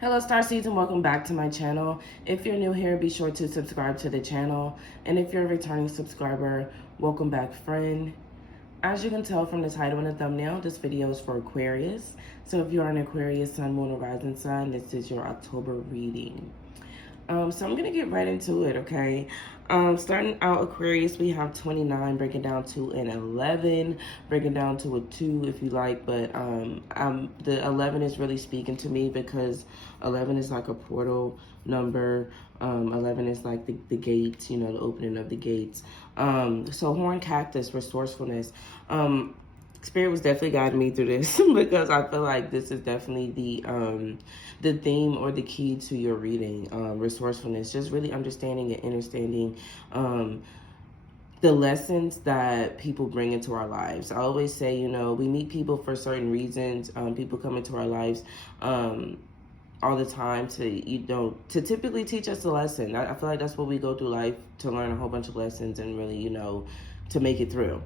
Hello Starseeds and welcome back to my channel. If you're new here, be sure to subscribe to the channel. And if you're a returning subscriber, welcome back friend. As you can tell from the title and the thumbnail, this video is for Aquarius. So if you're an Aquarius, Sun, Moon, or Rising Sign, this is your October reading. So I'm gonna get right into it, okay? Starting out Aquarius, we have 29, breaking down to an 11, breaking down to a 2 if you like, but the 11 is really speaking to me because 11 is like a portal number. 11 is like the gates, you know, the opening of the gates. So horn cactus, resourcefulness. Spirit was definitely guiding me through this because I feel like this is definitely the theme or the key to your reading. Resourcefulness, just really understanding and understanding the lessons that people bring into our lives. I always say, you know, we meet people for certain reasons. People come into our lives all the time to typically teach us a lesson. I feel like that's what we go through life, to learn a whole bunch of lessons and really, you know, to make it through.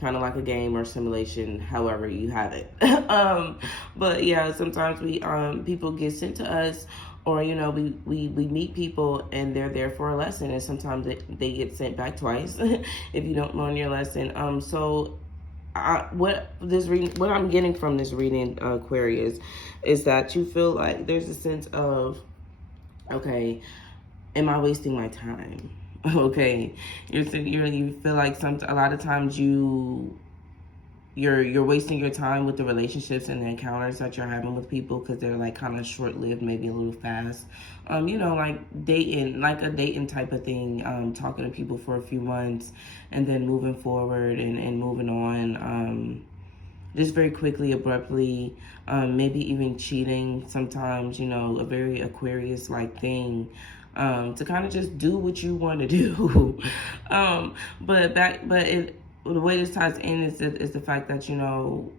Kind of like a game or simulation, however you have it. But yeah, sometimes people get sent to us, or you know, we meet people and they're there for a lesson, and sometimes they get sent back twice if you don't learn your lesson. What I'm getting from this reading, Aquarius, is that you feel like there's a sense of, okay, am I wasting my time? Okay, you feel like a lot of times you're wasting your time with the relationships and the encounters that you're having with people because they're like kind of short-lived, maybe a little fast. You know, like a dating type of thing, talking to people for a few months and then moving forward and moving on, just very quickly, abruptly, maybe even cheating sometimes, you know, a very Aquarius-like thing. To kind of just do what you want to do. The way this ties in is the fact that, you know,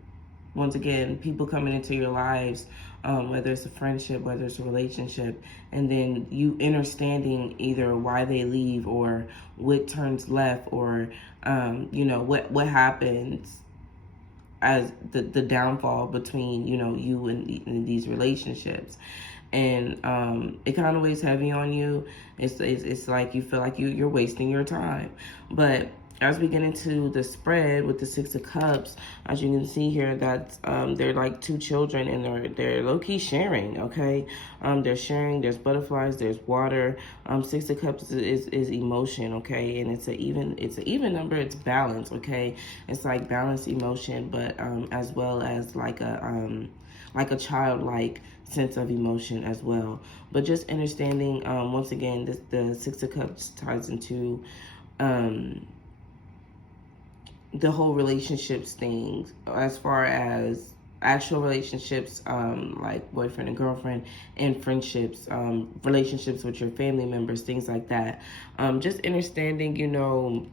once again, people coming into your lives, whether it's a friendship, whether it's a relationship, and then you understanding either why they leave or what turns left, or, you know, what happens as the downfall between, you know, you and these relationships. And it kind of weighs heavy on you. It's like you feel like you're wasting your time. But as we get into the spread with the Six of Cups, as you can see here, that they're like two children and they're low-key sharing, okay? They're sharing, there's butterflies, there's water. Six of Cups is emotion, okay? And it's an even number, it's balance, okay? It's like balanced emotion, but as well as like a childlike sense of emotion as well. But just understanding, once again, the Six of Cups ties into the whole relationships thing, as far as actual relationships, like boyfriend and girlfriend, and friendships, relationships with your family members, things like that. Just understanding, you know,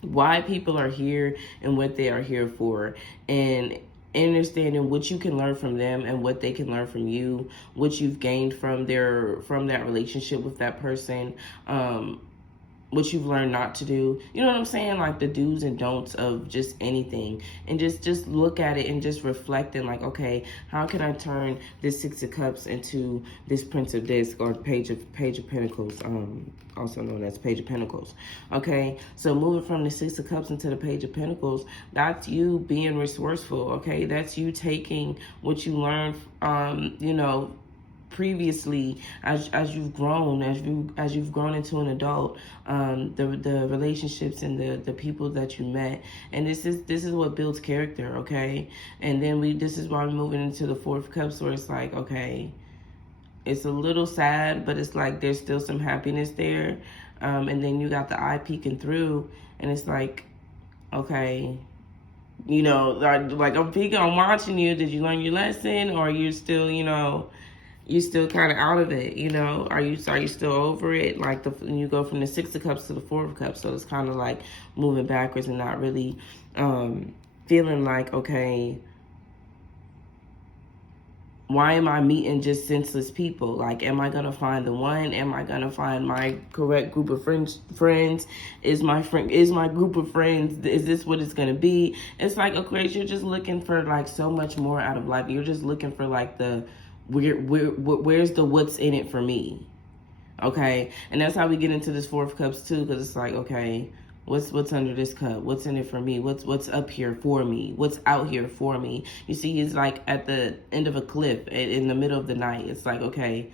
why people are here and what they are here for, and understanding what you can learn from them and what they can learn from you, what you've gained from that relationship with that person, what you've learned not to do. You know what I'm saying? Like the do's and don'ts of just anything. And just look at it and just reflect and like, okay, how can I turn this Six of Cups into this Prince of Discs, or Page of Pentacles, also known as Page of Pentacles. Okay, so moving from the Six of Cups into the Page of Pentacles, that's you being resourceful, okay? That's you taking what you learned, you know, previously, as you've grown, as you've grown into an adult, the relationships and the people that you met, and this is what builds character, okay? And then this is why we're moving into the Four of Cups, where it's like, okay, it's a little sad, but it's like there's still some happiness there, and then you got the eye peeking through, and it's like, okay, you know, like I'm watching you. Did you learn your lesson, or are you still, you know, you're still kind of out of it, you know? Are you still over it? Like you go from the Six of Cups to the Four of Cups, so it's kind of like moving backwards and not really feeling like, okay, why am I meeting just senseless people? Like, am I gonna find the one? Am I gonna find my correct group of friends? Is my group of friends, is this what it's gonna be? It's like, Aquarius, you're just looking for like so much more out of life. You're just looking for like the where's the what's in it for me? Okay, and that's how we get into this Four of Cups too, because it's like, okay, what's under this cup? What's in it for me? What's up here for me? What's out here for me? You see, it's like at the end of a cliff in the middle of the night. It's like, okay,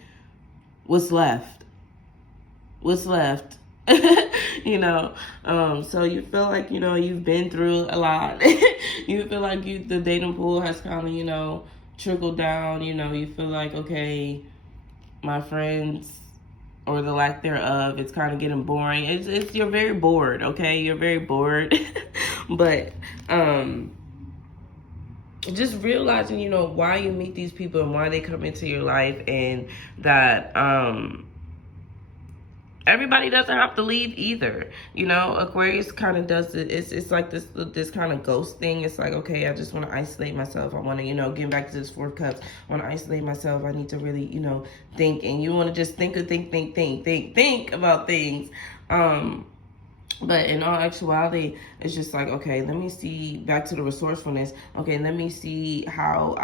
what's left? What's left? You know, so you feel like, you know, you've been through a lot. You feel like the dating pool has kind of, you know, trickled down. You know, you feel like, okay, my friends, or the lack thereof, it's kind of getting boring. It's you're very bored, okay? You're very bored. But just realizing, you know, why you meet these people and why they come into your life, and that everybody doesn't have to leave either. You know, Aquarius kind of does it. It's like this kind of ghost thing. It's like, okay, I just want to isolate myself. I want to, you know, getting back to this Four of Cups, I want to isolate myself. I need to really, you know, think. And you want to just think about things. But in all actuality, it's just like, okay, let me see, back to the resourcefulness. Okay, let me see how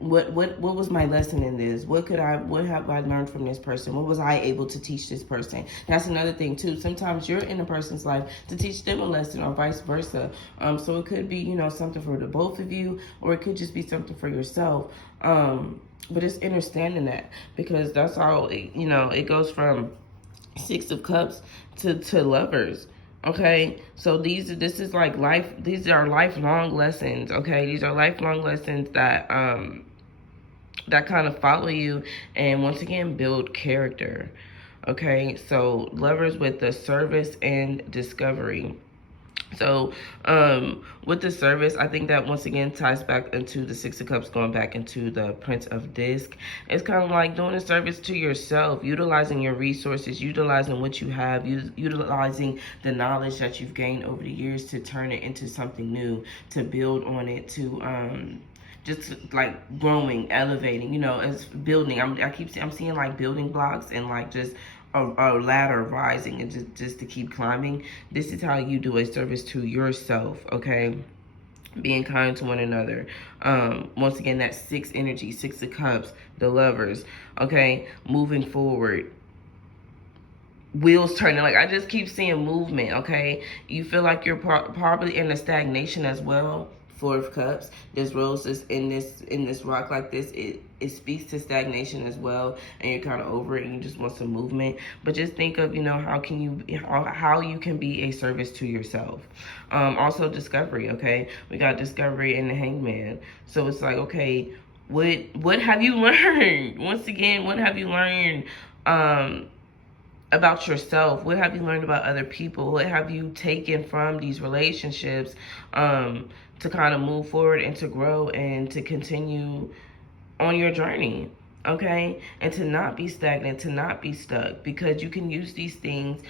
what was my lesson in this? What have I learned from this person? What was I able to teach this person? That's another thing too. Sometimes you're in a person's life to teach them a lesson, or vice versa. So it could be, you know, something for the both of you, or it could just be something for yourself. But it's understanding that, because that's how, you know, it goes from Six of Cups to Lovers. Okay, so this is like life. These are lifelong lessons. Okay, these are lifelong lessons that that kind of follow you, and once again build character. Okay, so Lovers with the service and discovery. So with the service, I think that once again ties back into the Six of Cups, going back into the Prince of Disc. It's kind of like doing a service to yourself, utilizing your resources, utilizing what you have, utilizing the knowledge that you've gained over the years to turn it into something new, to build on it, to just like growing, elevating, you know, as building. I'm seeing like building blocks, and like just a ladder rising, and just to keep climbing. This is how you do a service to yourself, okay? Being kind to one another. Once again, that six energy, Six of Cups, the Lovers, okay? Moving forward, wheels turning. Like, I just keep seeing movement, okay? You feel like you're probably in a stagnation as well. Four of Cups, there's roses in this rock like this. It speaks to stagnation as well, and you're kind of over it and you just want some movement. But just think of, you know, how you can be a service to yourself. Also discovery, okay? We got discovery and the Hangman. So it's like, okay, what have you learned? Once again, what have you learned about yourself? What have you learned about other people? What have you taken from these relationships to kind of move forward and to grow and to continue on your journey, okay? And to not be stagnant, to not be stuck, because you can use these things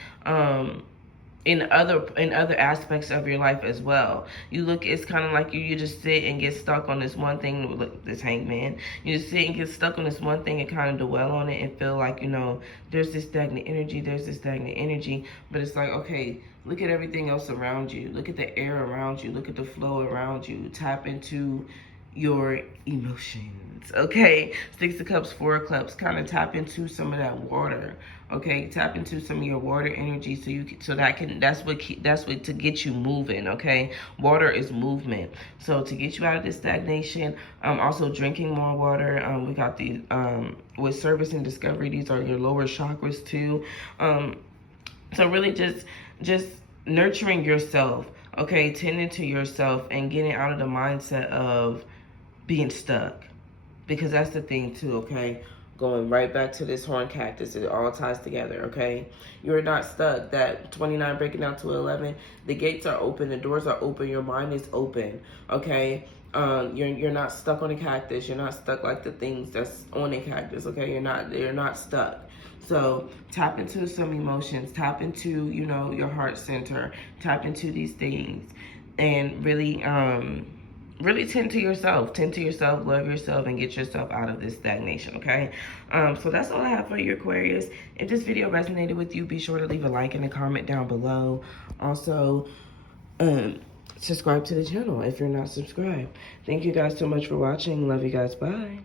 in other aspects of your life as well. You look, it's kind of like you just sit and get stuck on this one thing. Look, this Hangman, you just sit and get stuck on this one thing and kind of dwell on it and feel like, you know, there's this stagnant energy, but it's like, okay, look at everything else around you. Look at the air around you. Look at the flow around you. Tap into your emotions, okay? Six of Cups, Four of Cups, kind of tap into some of that water, okay? Tap into some of your water energy, that's what to get you moving, okay? Water is movement, so to get you out of this stagnation. Also drinking more water. We got these with service and discovery. These are your lower chakras too. So really just nurturing yourself, okay? Tending to yourself and getting out of the mindset of being stuck, because that's the thing too, okay? Going right back to this horn cactus, it all ties together, okay? You're not stuck. That 29 breaking down to 11, the gates are open, the doors are open, your mind is open, okay? You're not stuck on a cactus. You're not stuck like the things that's on a cactus, okay? You're not stuck. So tap into some emotions, tap into, you know, your heart center, tap into these things, and really really tend to yourself, love yourself, and get yourself out of this stagnation, okay? So that's all I have for you, Aquarius. If this video resonated with you, be sure to leave a like and a comment down below. Also, subscribe to the channel if you're not subscribed. Thank you guys so much for watching. Love you guys. Bye.